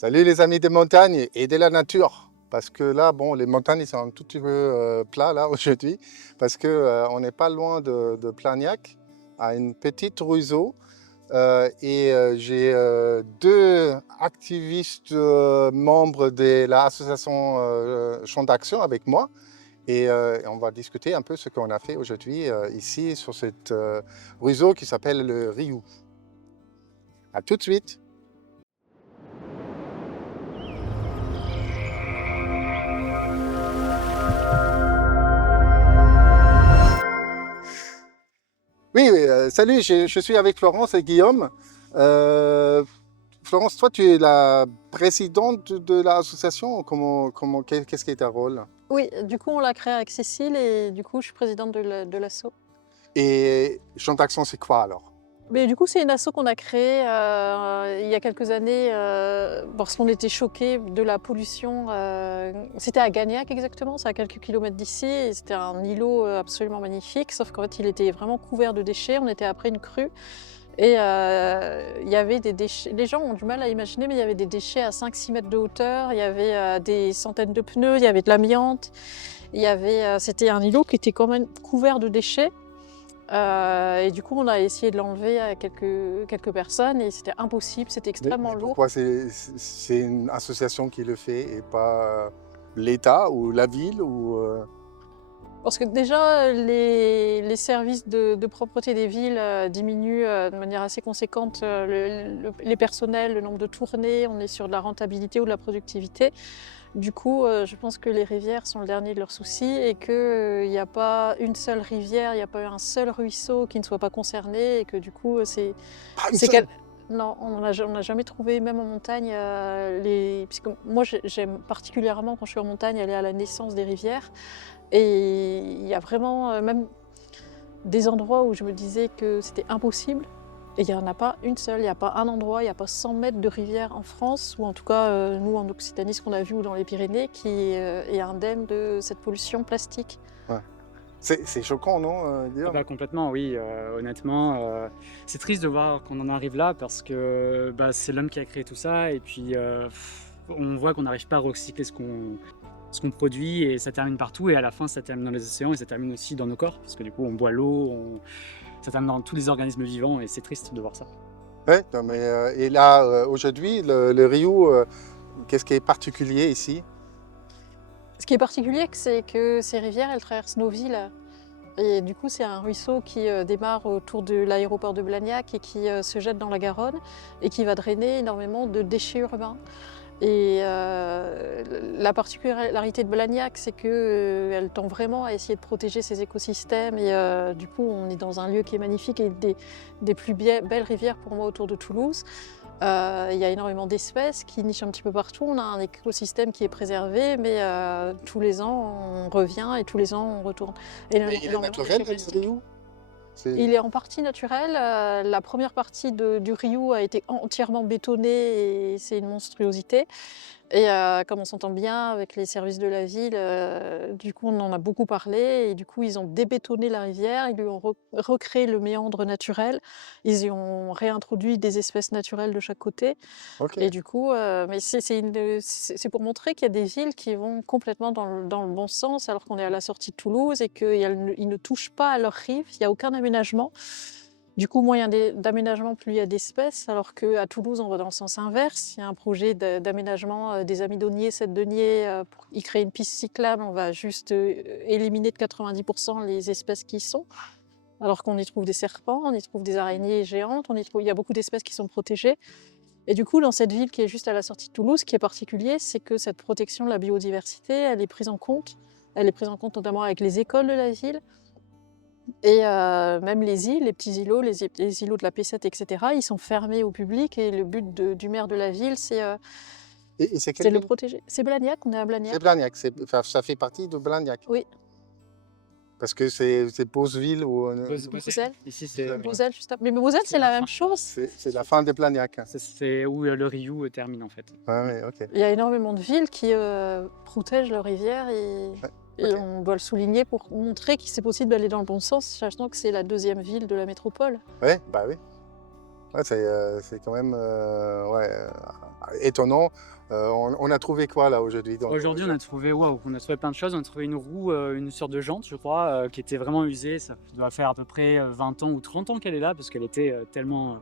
Salut les amis des montagnes et de la nature. Parce que là, bon, les montagnes sont un tout petit peu plats là aujourd'hui. Parce que on n'est pas loin de Plagnac, à une petite ruisseau. J'ai deux activistes membres de l'association Champ d'Action avec moi. Et on va discuter un peu ce qu'on a fait aujourd'hui ici sur cette ruisseau qui s'appelle le Riou. À tout de suite. Oui, salut, je suis avec Florence et Guillaume. Euh, Florence, toi, tu es la présidente de l'association. Qu'est-ce qui est ta rôle? Oui, du coup, on l'a créé avec Cécile et du coup, je suis présidente de l'asso. Et Champ d'Action, c'est quoi alors? Mais du coup, c'est une asso qu'on a créée il y a quelques années parce qu'on était choqués de la pollution. C'était à Gagnac exactement, c'est à quelques kilomètres d'ici. Et c'était un îlot absolument magnifique, sauf qu'en fait, il était vraiment couvert de déchets. On était après une crue et il y avait des déchets. Les gens ont du mal à imaginer, mais il y avait des déchets à 5-6 mètres de hauteur. Il y avait des centaines de pneus, il y avait de l'amiante. C'était un îlot qui était quand même couvert de déchets. Et du coup, on a essayé de l'enlever à quelques personnes et c'était impossible, c'était extrêmement Mais lourd. pourquoi c'est une association qui le fait et pas l'État ou la ville Parce que déjà, les services de propreté des villes diminuent de manière assez conséquente les personnels, le nombre de tournées, on est sur de la rentabilité ou de la productivité. Du coup, je pense que les rivières sont le dernier de leurs soucis et qu'il n'y a pas une seule rivière, il n'y a pas un seul ruisseau qui ne soit pas concerné et que du coup, Pas une c'est seule. Non, on n'a jamais trouvé, même en montagne, parce que moi j'aime particulièrement quand je suis en montagne aller à la naissance des rivières. Et il y a vraiment même des endroits où je me disais que c'était impossible. Et il n'y en a pas une seule, il n'y a pas un endroit, il n'y a pas 100 mètres de rivière en France, ou en tout cas nous en Occitanie, ce qu'on a vu, ou dans les Pyrénées, qui est indemne de cette pollution plastique. Ouais. C'est choquant, non, Ah Guillaume? bah complètement, oui, honnêtement, c'est triste de voir qu'on en arrive là parce que, bah, c'est l'homme qui a créé tout ça et puis, on voit qu'on n'arrive pas à recycler ce qu'on produit et ça termine partout et à la fin ça termine dans les océans et ça termine aussi dans nos corps parce que du coup on boit l'eau, ça termine dans tous les organismes vivants et c'est triste de voir ça. Ouais, non, mais, et là, aujourd'hui, le Rio, qu'est-ce qui est particulier ici? Ce qui est particulier, c'est que ces rivières, elles traversent nos villes. Et du coup, c'est un ruisseau qui démarre autour de l'aéroport de Blagnac et qui se jette dans la Garonne et qui va drainer énormément de déchets urbains. Et la particularité de Blagnac, c'est qu'elle tend vraiment à essayer de protéger ses écosystèmes. Et du coup, on est dans un lieu qui est magnifique et des plus belles rivières pour moi autour de Toulouse. Il y a énormément d'espèces qui nichent un petit peu partout. On a un écosystème qui est préservé, mais tous les ans, on revient et tous les ans, on retourne. Et Et il est énormément de naturel, déchets le plastiques. Rio? Il est en partie naturel. La première partie du Rio a été entièrement bétonnée et c'est une monstruosité. Et comme on s'entend bien avec les services de la ville, du coup, on en a beaucoup parlé et du coup, ils ont débétonné la rivière, ils lui ont recréé le méandre naturel, ils y ont réintroduit des espèces naturelles de chaque côté Ok. et du coup, mais c'est pour montrer qu'il y a des villes qui vont complètement dans le bon sens alors qu'on est à la sortie de Toulouse et qu'ils ne touchent pas à leurs rives, il y a aucun aménagement. Du coup, moins il y a d'aménagement, plus il y a d'espèces, alors qu'à Toulouse, on va dans le sens inverse. Il y a un projet d'aménagement des Amidonniers, 7 deniers, pour y créer une piste cyclable. On va juste éliminer de 90% les espèces qui y sont, alors qu'on y trouve des serpents, on y trouve des araignées géantes, il y a beaucoup d'espèces qui sont protégées. Et du coup, dans cette ville qui est juste à la sortie de Toulouse, ce qui est particulier, c'est que cette protection de la biodiversité, elle est prise en compte. Elle est prise en compte notamment avec les écoles de la ville. Et même les îles, les petits îlots, les îlots de la P7 et cetera, ils sont fermés au public et le but du maire de la ville, Et c'est quelle c'est de le ville? protéger. C'est Blagnac, on est à C'est Blagnac. Blagnac, enfin, ça fait partie de Blagnac. Oui, Parce que c'est Beauceville ou Beauzelle, Moselle. ici c'est ouais, Moselle, juste après. Mais Moselle, c'est c'est la la fin, même chose. c'est la fin de Blagnac, hein. c'est où, le Riou, termine en fait. Ouais, ouais, ok. Il y a énormément de villes qui protègent leurs rivières Ouais, et ok. on doit le souligner pour montrer que c'est possible d'aller dans le bon sens, sachant que c'est la deuxième ville de la métropole. Ouais, bah oui. Ouais, c'est quand même ouais, étonnant. On a trouvé quoi là aujourd'hui dans le Aujourd'hui, on a trouvé plein de choses. On a trouvé une roue, une sorte de jante, je crois, qui était vraiment usée. Ça doit faire à peu près 20 ans ou 30 ans qu'elle est là, parce qu'elle était tellement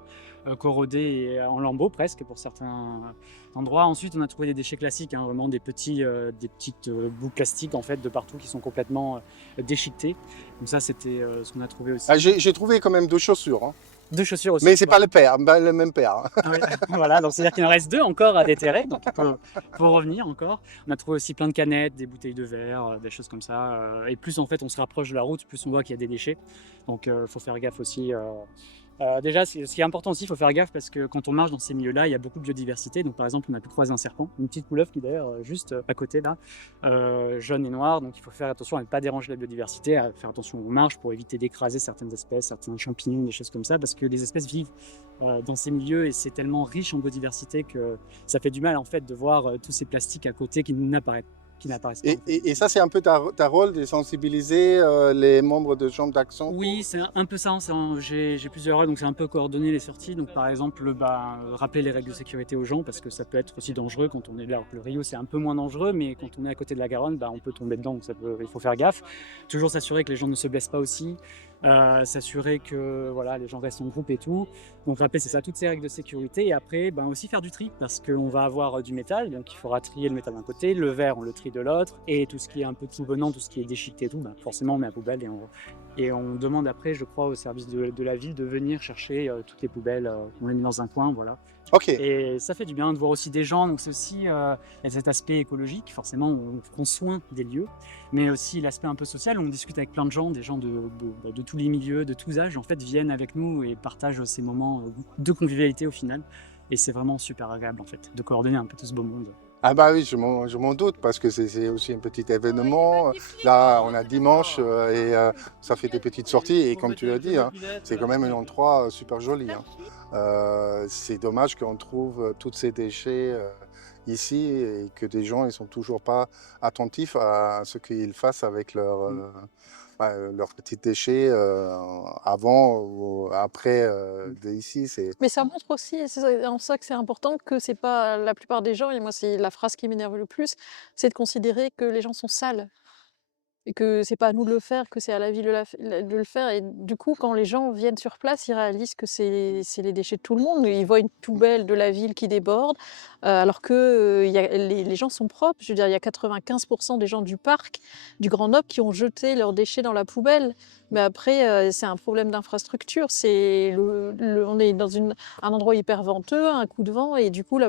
corrodée et en lambeaux presque pour certains endroits. Ensuite, on a trouvé des déchets classiques, hein, vraiment des petites bouts plastiques en fait de partout qui sont complètement déchiquetées. Donc ça, c'était ce qu'on a trouvé aussi. Ah, j'ai trouvé quand même 2 chaussures, hein. Deux chaussures aussi. Mais c'est ouais. pas le même paire, hein. Ah oui, voilà, donc c'est-à-dire qu'il en reste 2 encore à déterrer, donc faut revenir encore. On a trouvé aussi plein de canettes, des bouteilles de verre, des choses comme ça. Et plus en fait on se rapproche de la route, plus on voit qu'il y a des déchets. Donc faut faire gaffe aussi. Déjà, ce qui est important aussi, il faut faire gaffe parce que quand on marche dans ces milieux-là, il y a beaucoup de biodiversité. Donc par exemple, on a pu croiser un serpent, une petite couleuvre qui est d'ailleurs juste à côté là, jaune et noir. Donc il faut faire attention à ne pas déranger la biodiversité, à faire attention aux marches pour éviter d'écraser certaines espèces, certains champignons, des choses comme ça, parce que les espèces vivent dans ces milieux et c'est tellement riche en biodiversité que ça fait du mal en fait de voir tous ces plastiques à côté qui n'apparaissent pas. Et ça, c'est un peu ta rôle de sensibiliser les membres de Jambes d'Action? Oui, c'est un peu ça. J'ai plusieurs rôles, donc c'est un peu coordonner les sorties. Donc par exemple, rappeler les règles de sécurité aux gens parce que ça peut être aussi dangereux quand on est là. Alors que le Rio, c'est un peu moins dangereux, mais quand on est à côté de la Garonne, on peut tomber dedans. Donc il faut faire gaffe. Toujours s'assurer que les gens ne se blessent pas aussi. S'assurer que voilà, les gens restent en groupe et tout. Donc rappeler, c'est ça, toutes ces règles de sécurité. Et après, aussi faire du tri parce qu'on va avoir du métal. Donc il faudra trier le métal d'un côté, le verre, on le trie de l'autre. Et tout ce qui est un peu tout venant, tout ce qui est déchiqueté et tout, forcément, on met à la poubelle et on demande après, je crois, au service de la ville de venir chercher toutes les poubelles. On les met dans un coin, voilà. Ok. Et ça fait du bien de voir aussi des gens. Donc c'est aussi il y a cet aspect écologique. Forcément, on prend soin des lieux, mais aussi l'aspect un peu social. On discute avec plein de gens, des gens de tous les milieux, de tous âges, en fait, viennent avec nous et partagent ces moments de convivialité au final. Et c'est vraiment super agréable en fait de coordonner un peu tout ce beau monde. Ah bah oui, je m'en doute parce que c'est aussi un petit événement. Là, on a dimanche et ça fait des petites sorties. Et comme tu l'as dit, hein, c'est quand même un endroit super joli, hein. C'est dommage qu'on trouve tous ces déchets ici et que des gens ne sont toujours pas attentifs à ce qu'ils fassent avec leurs petits déchets avant ou après d'ici. Mais ça montre aussi, et c'est en ça que c'est important, que c'est pas la plupart des gens, et moi c'est la phrase qui m'énerve le plus, c'est de considérer que les gens sont sales. Et que c'est pas à nous de le faire, que c'est à la ville de le faire. Et du coup, quand les gens viennent sur place, ils réalisent que c'est les déchets de tout le monde. Ils voient une poubelle de la ville qui déborde, alors que les gens sont propres. Je veux dire, il y a 95% des gens du parc, du Grand Noble, qui ont jeté leurs déchets dans la poubelle. Mais après, c'est un problème d'infrastructure. On est dans un endroit hyper venteux, un coup de vent, et du coup,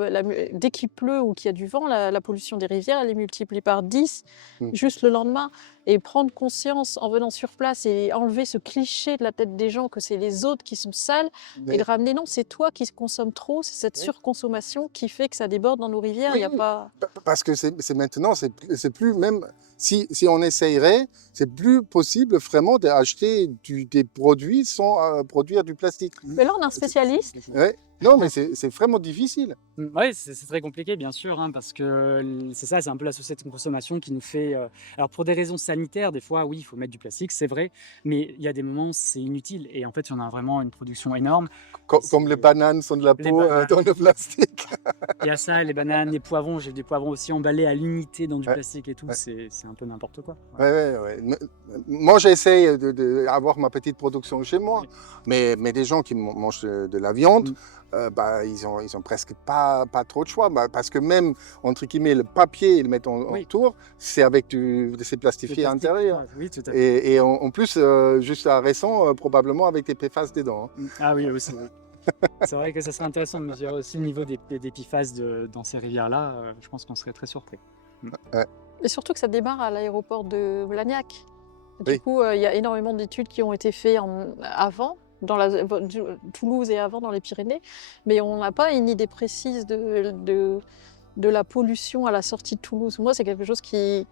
dès qu'il pleut ou qu'il y a du vent, la pollution des rivières, elle est multipliée par 10 juste le lendemain. Et prendre conscience en venant sur place et enlever ce cliché de la tête des gens que c'est les autres qui sont sales, et de ramener non, c'est toi qui consommes trop, c'est cette surconsommation qui fait que ça déborde dans nos rivières. Il y a pas... Parce que c'est maintenant, c'est plus même si on essayerait, c'est plus possible vraiment d'acheter des produits sans produire du plastique. Mais là, on a un spécialiste. Ouais. Non, mais c'est vraiment difficile. Oui, c'est très compliqué, bien sûr, hein, parce que c'est ça, c'est un peu la société de consommation qui nous fait... Alors, pour des raisons sanitaires, des fois, oui, il faut mettre du plastique, c'est vrai, mais il y a des moments, c'est inutile. Et en fait, il y en a vraiment une production énorme. Comme les bananes sont de la peau dans le plastique. Il y a ça, les bananes, les poivrons. J'ai des poivrons aussi emballés à l'unité dans du plastique et tout. Ouais. C'est un peu n'importe quoi. Ouais. Moi, j'essaye d'avoir ma petite production chez moi, mais des gens qui mangent de la viande, ils ont presque pas trop de choix, parce que même, entre guillemets, le papier, ils le mettent autour, c'est avec ces plastifiés à l'intérieur. Oui, tout à fait. Et en plus, juste à récent, probablement avec des PFAS dedans, hein. Ah oui, aussi. C'est vrai que ça serait intéressant de mesurer aussi le niveau des PFAS dans ces rivières-là. Je pense qu'on serait très surpris. Ouais. Et surtout que ça démarre à l'aéroport de Blagnac. Du Oui. coup, il y a énormément d'études qui ont été faites avant, Toulouse et avant dans les Pyrénées, mais on n'a pas une idée précise de la pollution à la sortie de Toulouse. Moi, c'est quelque chose qui...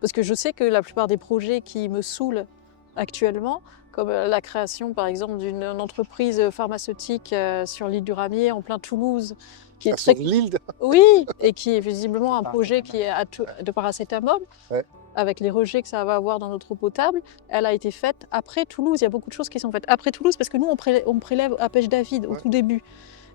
Parce que je sais que la plupart des projets qui me saoulent actuellement, comme la création, par exemple, d'une entreprise pharmaceutique sur l'île du Ramier, en plein Toulouse, qui est Sur l'île Oui, et qui est visiblement un projet qui est de paracétamol. Ouais. Avec les rejets que ça va avoir dans notre eau potable, elle a été faite après Toulouse. Il y a beaucoup de choses qui sont faites après Toulouse parce que nous, on prélève à Pêche David au tout début.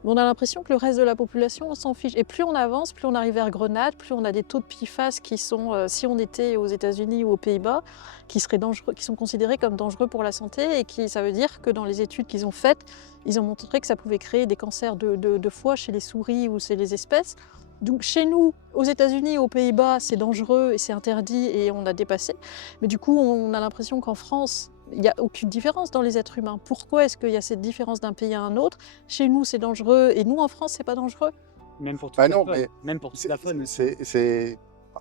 Mais on a l'impression que le reste de la population, on s'en fiche. Et plus on avance, plus on arrive vers Grenade, plus on a des taux de PFAS qui sont, si on était aux États-Unis ou aux Pays-Bas, qui seraient dangereux, qui sont considérés comme dangereux pour la santé et qui, ça veut dire que dans les études qu'ils ont faites, ils ont montré que ça pouvait créer des cancers de foie chez les souris ou chez les espèces. Donc chez nous, aux États-Unis, aux Pays-Bas, c'est dangereux et c'est interdit et on a dépassé. Mais du coup, on a l'impression qu'en France, il n'y a aucune différence dans les êtres humains. Pourquoi est-ce qu'il y a cette différence d'un pays à un autre? Chez nous, c'est dangereux et nous, en France, c'est pas dangereux. Même pour toute Bah la non, faune. mais Même pour toute la faune.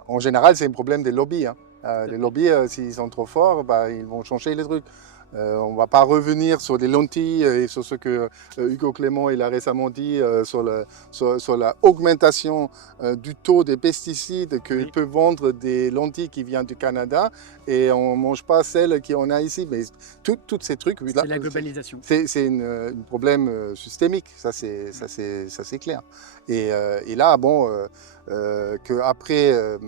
en général, c'est un problème des lobbies, hein. Les lobbies, s'ils sont trop forts, bah, ils vont changer les trucs. On ne va pas revenir sur les lentilles et sur ce que Hugo Clément il a récemment dit sur la augmentation du taux des pesticides qu'il Oui. peut vendre des lentilles qui viennent du Canada et on ne mange pas celles qu'on a ici. Mais tous ces trucs, oui, là, C'est la globalisation. c'est un problème systémique, ça c'est clair. Et là, bon, qu'après,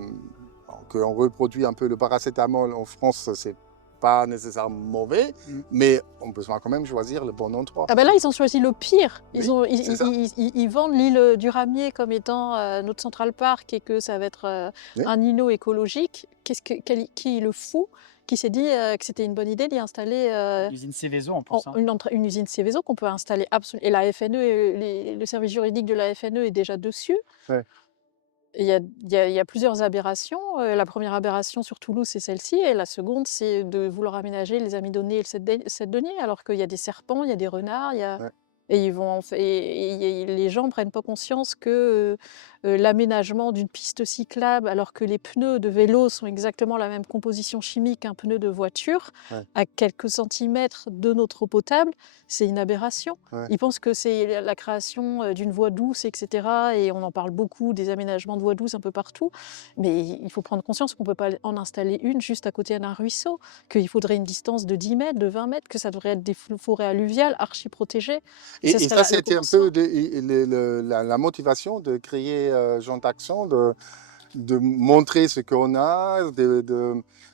qu'on reproduit un peu le paracétamol en France, c'est pas nécessairement mauvais, mais on peut quand même choisir le bon endroit. Ah ben là, ils ont choisi le pire. Oui, c'est ça. Ils vendent l'île du Ramier comme étant notre Central Park et que ça va être Oui. un îlot écologique. Qui est le fou qui s'est dit que c'était une bonne idée d'y installer L'usine Céveso en plus. Hein. une usine Céveso qu'on peut installer absolument. Et la FNE, le service juridique de la FNE est déjà dessus. Ouais. Et il y a plusieurs aberrations. La première aberration sur Toulouse, c'est celle-ci. Et la seconde, c'est de vouloir aménager les Amidonnées et le Sept-Deniers, alors qu'il y a des serpents, il y a des renards, Ouais. et les gens ne prennent pas conscience que l'aménagement d'une piste cyclable, alors que les pneus de vélo sont exactement la même composition chimique qu'un pneu de voiture, Ouais. à quelques centimètres de notre eau potable, c'est une aberration. Ouais. Ils pensent que c'est la création d'une voie douce, etc. Et on en parle beaucoup, des aménagements de voies douces un peu partout. Mais il faut prendre conscience qu'on ne peut pas en installer une juste à côté d'un ruisseau, qu'il faudrait une distance de 10 mètres, de 20 mètres, que ça devrait être des forêts alluviales archi protégées. Et serait ça, le c'était un commencement. peu la motivation de créer Jean d'Action, de montrer ce qu'on a,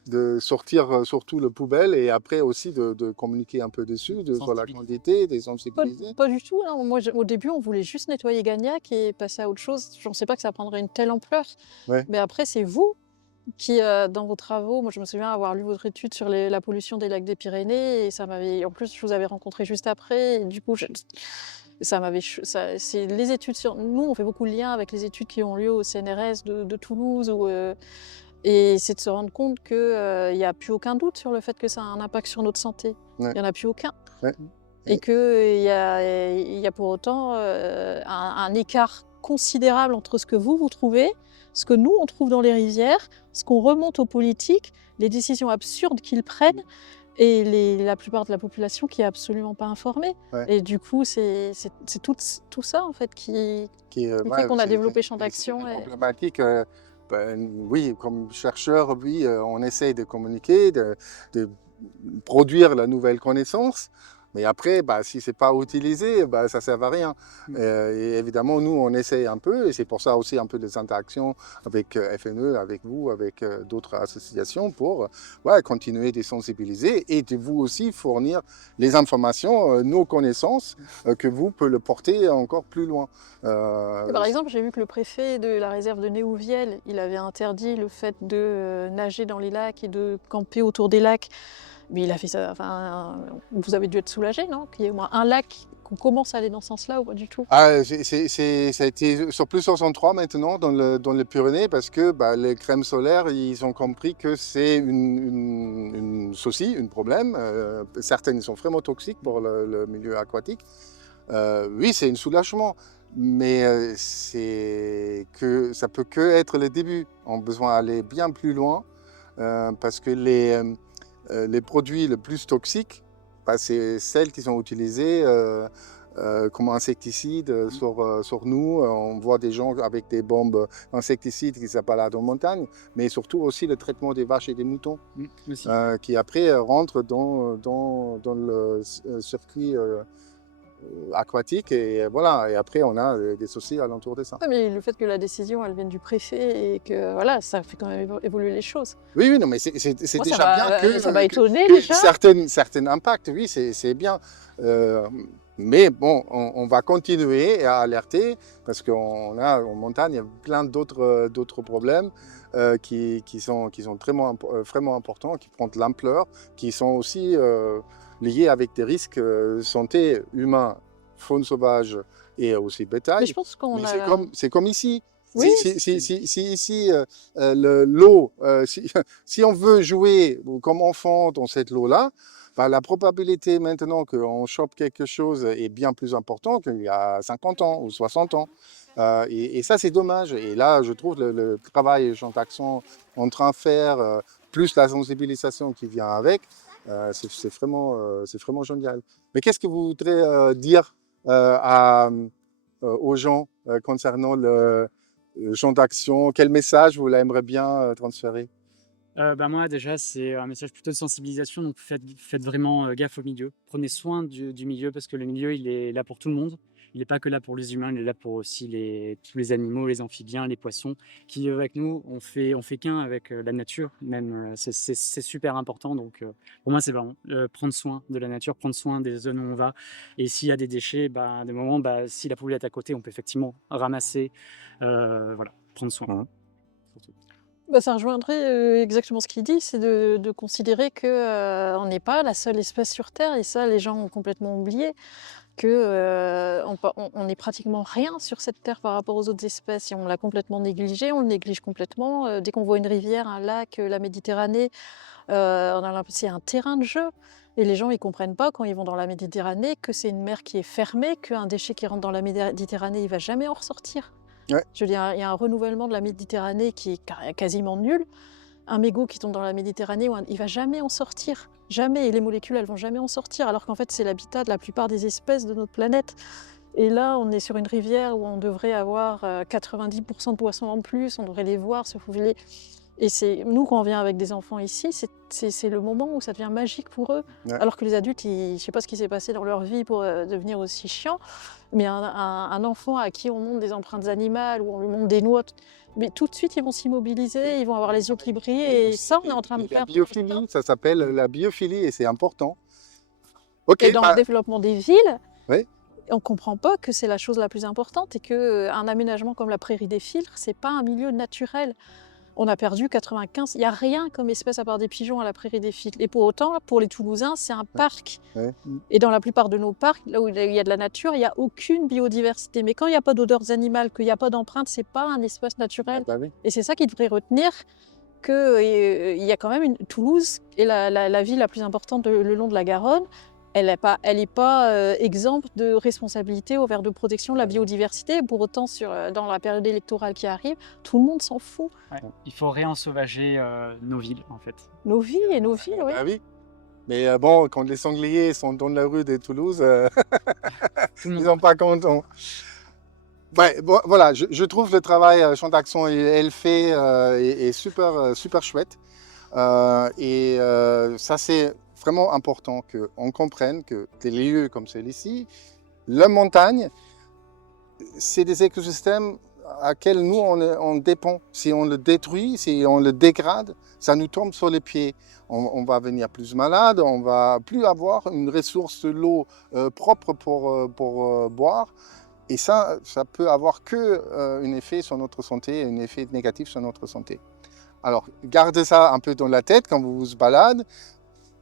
de sortir surtout le poubelle et après aussi de communiquer un peu dessus, sur la Sensibiliser. quantité, des Pas, sensibiliser. pas du tout. Hein. Moi, au début, on voulait juste nettoyer Gagnac et passer à autre chose. Je ne pensais pas que ça prendrait une telle ampleur. Ouais. Mais après, c'est vous qui, dans vos travaux, moi je me souviens avoir lu votre étude sur la pollution des lacs des Pyrénées et ça m'avait. En plus, je vous avais rencontré juste après. Et du coup, ça m'avait. C'est les études sur. Nous, on fait beaucoup de liens avec les études qui ont lieu au CNRS de Toulouse. Et c'est de se rendre compte qu'il n'y a plus aucun doute sur le fait que ça a un impact sur notre santé. Ouais. Il n'y en a plus aucun. Ouais. Et qu'il y a pour autant un écart considérable entre ce que vous trouvez, ce que nous, on trouve dans les rivières, ce qu'on remonte aux politiques, les décisions absurdes qu'ils prennent, et la plupart de la population qui est absolument pas informée. Ouais. Et du coup, c'est tout ça, en fait, qui fait qu'on a développé Champ d'Action. C'est une problématique. Oui, comme chercheur, oui, on essaye de communiquer, de produire la nouvelle connaissance. Mais après, si ce n'est pas utilisé, ça ne sert à rien. Et évidemment, nous, on essaye un peu, et c'est pour ça aussi un peu des interactions avec FNE, avec vous, avec d'autres associations, pour continuer de sensibiliser et de vous aussi fournir les informations, nos connaissances, que vous pouvez le porter encore plus loin. Par exemple, j'ai vu que le préfet de la réserve de Néouvielle, il avait interdit le fait de nager dans les lacs et de camper autour des lacs. Mais il a fait ça. Enfin, vous avez dû être soulagé, non? Qu'il y ait au moins un lac qu'on commence à aller dans ce sens-là ou pas du tout? Ça a été sur plus 63 maintenant dans les Pyrénées parce que les crèmes solaires, ils ont compris que c'est une souci, un problème. Certaines sont vraiment toxiques pour le milieu aquatique. Oui, c'est un soulagement, mais ça peut que être le début. On a besoin d'aller bien plus loin parce que les produits les plus toxiques, c'est celles qui sont utilisées comme insecticides sur nous. On voit des gens avec des bombes insecticides qui s'appellent dans la montagne, mais surtout aussi le traitement des vaches et des moutons, qui après rentrent dans le circuit aquatique. Et voilà, et après on a des soucis alentour de ça. Ouais, mais le fait que la décision elle vienne du préfet et que voilà, ça fait quand même évoluer les choses. Oui, non, mais c'est Moi, déjà bien que ça m'a étonné que déjà. certains impacts, oui, c'est bien. Mais bon, on va continuer à alerter parce qu'on a en montagne il y a plein d'autres problèmes qui sont vraiment importants, qui prennent de l'ampleur, qui sont aussi liés avec des risques santé humain, faune sauvage et aussi Mais bétail. je pense qu'on Mais a. c'est comme ici. Oui, Si ici, l'eau, si on veut jouer comme enfant dans cette eau-là, bah, la probabilité maintenant qu'on chope quelque chose est bien plus importante qu'il y a 50 ans ou 60 ans. Et ça, c'est dommage. Et là, je trouve le travail Jean Taxon en train de faire, plus la sensibilisation qui vient avec, c'est vraiment génial. Mais qu'est-ce que vous voudrez dire aux gens concernant le champ d'action? Quel message vous l'aimeriez bien transférer? Bah, moi, déjà, c'est un message plutôt de sensibilisation, donc faites vraiment, gaffe au milieu. Prenez soin du milieu parce que le milieu, il est là pour tout le monde. Il n'est pas que là pour les humains, il est là pour aussi tous les animaux, les amphibiens, les poissons qui vivent avec nous. On fait qu'un avec, la nature même, c'est super important donc pour moi, c'est vraiment, prendre soin de la nature, prendre soin des zones où on va et s'il y a des déchets, bah, des moments, bah, si la poubelle est à côté, on peut effectivement ramasser, voilà, prendre soin, Mhm. surtout. bah, ça rejoindrait exactement ce qu'il dit, c'est de considérer que on n'est pas la seule espèce sur Terre, et ça, les gens ont complètement oublié, que on est pratiquement rien sur cette Terre par rapport aux autres espèces, et on l'a complètement négligé, on le néglige complètement. Dès qu'on voit une rivière, un lac, la Méditerranée, on a l'impression c'est un terrain de jeu. Et les gens, ils comprennent pas quand ils vont dans la Méditerranée que c'est une mer qui est fermée, qu'un déchet qui rentre dans la Méditerranée, il va jamais en ressortir. Ouais. Je veux dire, il y a un renouvellement de la Méditerranée qui est quasiment nul. Un mégot qui tombe dans la Méditerranée, il va jamais en sortir. Jamais. Et les molécules, elles vont jamais en sortir. Alors qu'en fait, c'est l'habitat de la plupart des espèces de notre planète. Et là, on est sur une rivière où on devrait avoir 90% de poissons en plus. On devrait les voir se faufiler. Et c'est nous, quand on vient avec des enfants ici, c'est le moment où ça devient magique pour eux. Ouais. Alors que les adultes, je ne sais pas ce qui s'est passé dans leur vie pour devenir aussi chiant. Mais un enfant à qui on montre des empreintes animales ou on lui montre des noix, mais tout de suite, ils vont s'immobiliser, ils vont avoir les yeux qui brillent. Et ça, on est en train de La faire. biophilie, ça s'appelle la biophilie et c'est important. Ok, Et dans le bah, développement des villes, oui. on ne comprend pas que c'est la chose la plus importante et qu'un aménagement comme la prairie des Filtres, ce n'est pas un milieu naturel. On a perdu 95, il n'y a rien comme espèce à part des pigeons à la prairie des Filtres. Et pour autant, pour les Toulousains, c'est un parc. Ouais. Et dans la plupart de nos parcs, là où il y a de la nature, il n'y a aucune biodiversité. Mais quand il n'y a pas d'odeurs animales, qu'il n'y a pas d'empreintes, ce n'est pas un espace naturel. Bah oui. Et c'est ça qui devrait retenir qu'il y a quand même Toulouse est la ville la plus importante le long de la Garonne. Elle n'est pas exempte de responsabilité au vers de protection de la biodiversité. Pour autant, dans la période électorale qui arrive, tout le monde s'en fout. Ouais, il faut réensauvager nos villes en fait. Nos vies et nos villes, oui. Bah oui. Mais bon, quand les sangliers sont dans la rue de Toulouse, Tout le ils monde. sont pas contents. Ouais, bon, voilà, je trouve le travail Champ d'Action, elle fait est super chouette. Ça, c'est vraiment important qu'on comprenne que des lieux comme celui-ci, la montagne, c'est des écosystèmes à quels nous, on dépend. Si on le détruit, si on le dégrade, ça nous tombe sur les pieds. On va venir plus malade, on va plus avoir une ressource de l'eau propre pour boire. Et ça peut avoir que un effet sur notre santé, un effet négatif sur notre santé. Alors, gardez ça un peu dans la tête quand vous vous baladez.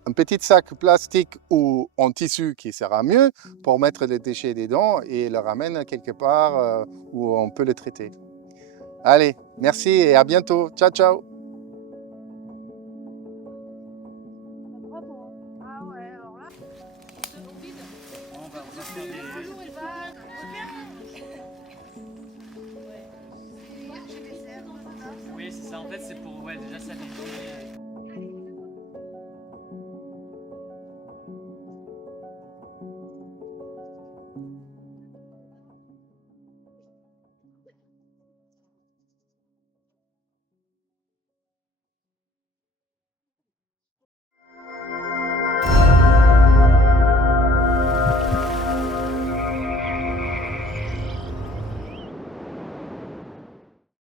Un petit sac plastique ou en tissu qui sera mieux pour mettre les déchets dedans et le ramène quelque part où on peut les traiter. Allez, merci et à bientôt. Ciao, ciao. Oui, c'est ça. En fait, c'est pour déjà s'alléger.